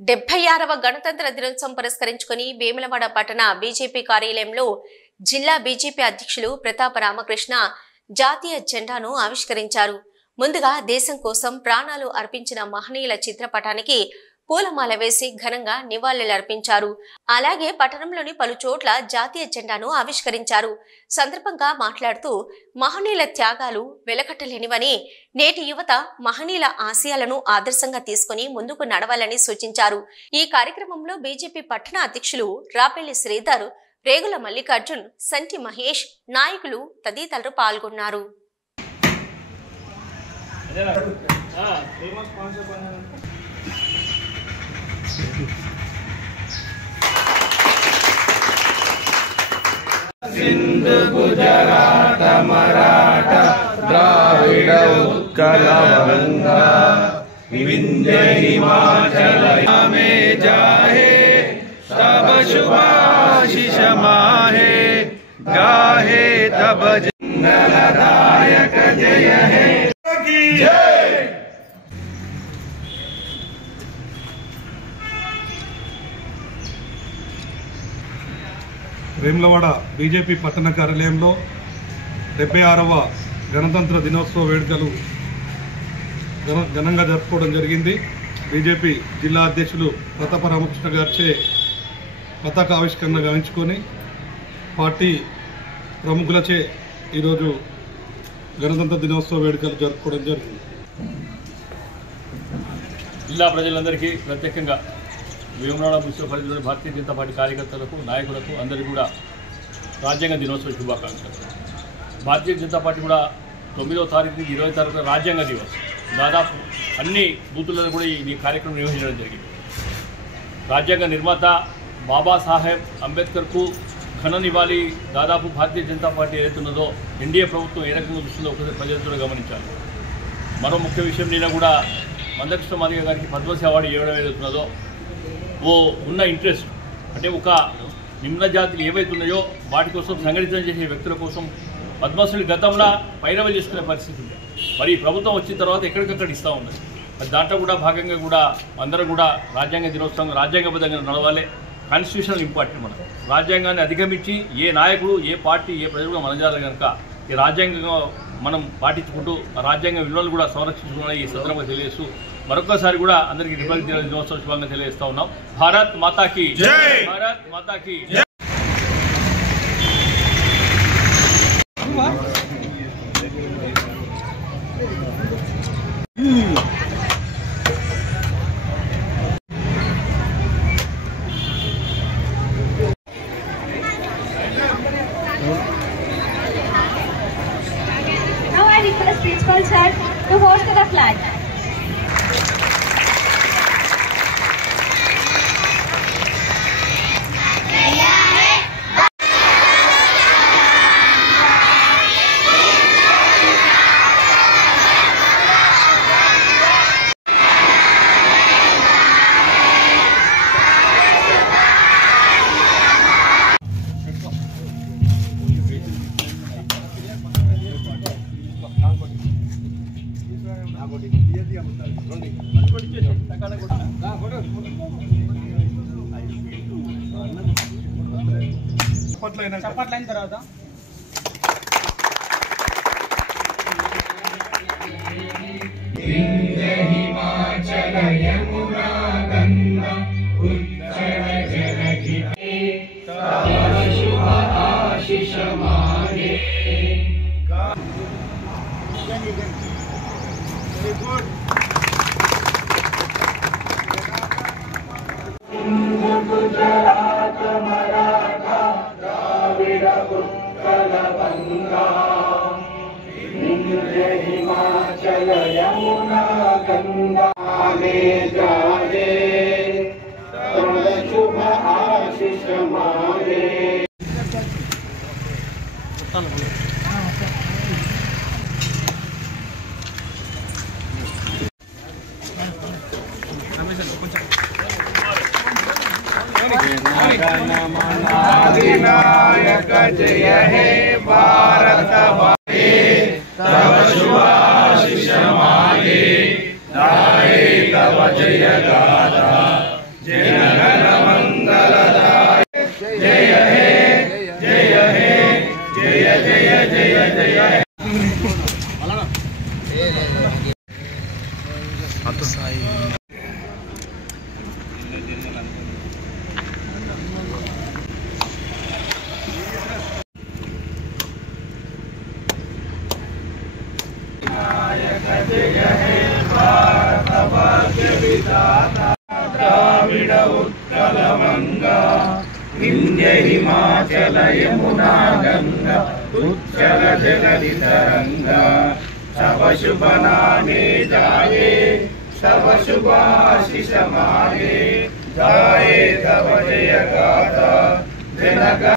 76వ గణతంత్ర దినోత్సవం పురస్కరించుకుని వేములవాడ పట్టణ బీజేపీ కార్యాలయంలో జిల్లా బీజేపీ అధ్యక్షులు ప్రతాప రామకృష్ణ జాతీయ జెండాను ఆవిష్కరించారు. ముందుగా దేశం కోసం ప్రాణాలు అర్పించిన మహనీయుల చిత్రపటానికి పూలమాల వేసి ఘనంగా నివాళులర్పించారు. అలాగే పట్టణంలోని పలు చోట్ల జాతీయ జెండాను ఆవిష్కరించారు. సందర్భంగా మాట్లాడుతూ మహనీయుల త్యాగాలు వెలకట్టలేనివని, నేటి యువత మహనీయుల ఆశయాలను ఆదర్శంగా తీసుకుని ముందుకు నడవాలని సూచించారు. ఈ కార్యక్రమంలో బీజేపీ పట్టణ అధ్యక్షులు రాపెల్లి శ్రీధర్, రేగుల మల్లికార్జున్, సంటి మహేష్, నాయకులు తదితరులు పాల్గొన్నారు. सिंधु गुजरात मराठा द्राविड उत्कल गंगा विंध्य हिमाचल में जाहे तब शुभाशिष माहे गाहे तब जंगलदायक जय हे जय। వేములవాడ బీజేపీ పట్టణ కార్యాలయంలో 76వ గణతంత్ర దినోత్సవ వేడుకలు ఘనంగా జరుపుకోవడం జరిగింది. బీజేపీ జిల్లా అధ్యక్షులు ప్రతాప రామకృష్ణ గారిచే పతాక ఆవిష్కరణ గావించుకొని పార్టీ ప్రముఖులచే ఈరోజు గణతంత్ర దినోత్సవ వేడుకలు జరుపుకోవడం జరిగింది. జిల్లా ప్రజలందరికీ ప్రత్యేకంగా వేములవాడ మున్సిపల్ పరిధిలోని భారతీయ జనతా పార్టీ కార్యకర్తలకు, నాయకులకు అందరికీ కూడా రాజ్యాంగ దినోత్సవ శుభాకాంక్షలు. భారతీయ జనతా పార్టీ కూడా 9వ తారీఖు నుంచి 20వ తారీఖు రాజ్యాంగ దివస్ దాదాపు అన్ని బూతులలో కూడా ఈ కార్యక్రమం నిర్వహించడం జరిగింది. రాజ్యాంగ నిర్మాత బాబాసాహెబ్ అంబేద్కర్కు ఘన నివాళి దాదాపు భారతీయ జనతా పార్టీ ఏదైతున్నదో ఎన్డీఏ ప్రభుత్వం ఏ రకంగా చూస్తుందో ఒకసారి ప్రజలు గమనించాలి. మరో ముఖ్య విషయం నిన్న కూడా మందకృష్ణ మాదిగ గారికి పద్మశ్రీ అవార్డు ఇవ్వడం ఏదైతున్నదో ఉన్న ఇంట్రెస్ట్ అంటే ఒక నిమ్న జాతులు ఏవైతున్నాయో వాటి కోసం సంఘటితం చేసే వ్యక్తుల కోసం పద్మశ్రీ గతంలో పైరవలు చేసుకునే పరిస్థితి ఉంది. మరి ప్రభుత్వం వచ్చిన తర్వాత ఎక్కడికక్కడ ఇస్తూ ఉన్నది. మరి దాంట్లో కూడా భాగంగా కూడా అందరూ కూడా రాజ్యాంగ దినోత్సవం రాజ్యాంగబద్ధంగా నడవాలి. Constitutional important. మనం రాజ్యాంగాన్ని అధిగమించి ఏ నాయకుడు, ఏ పార్టీ, ఏ ప్రజలు మనజాలి కనుక ఈ రాజ్యాంగంగా మనం పాటించుకుంటూ రాజ్యాంగ విలువలు కూడా సంరక్షించుకున్న ఈ సందర్భంగా తెలియజేస్తూ మరొకసారి కూడా అందరికీ రిపబ్లిక్ దినోత్సవ శుభంగా తెలియజేస్తా ఉన్నాం. భారత్ మాతాకి జై, భారత్ మాతాకి జై. Now I request Principal Sir to host the flag. చప్పట్లైన తర్వాత हिमाचल यमुना गंगा उच्चल जलधि तव शुभ आशीष मागे। सिंधु गुजरात मराठा द्राविड उत्कल गंगा विंध्य हिमाचल यमुना गंगा में जाहे तब शुभ आशीष मागे। अधिनायक जय हे भारत माते तब शुभाशिष मागे गाहे तब जय गाथा द्राविड उत्कल गंगा विंध्य हिमाचल यमुना गंगा उच्चल जगति तरंगा सब शुभ नामे जाए सब शुभ आशीष मागे जाए तब जय गाथा जन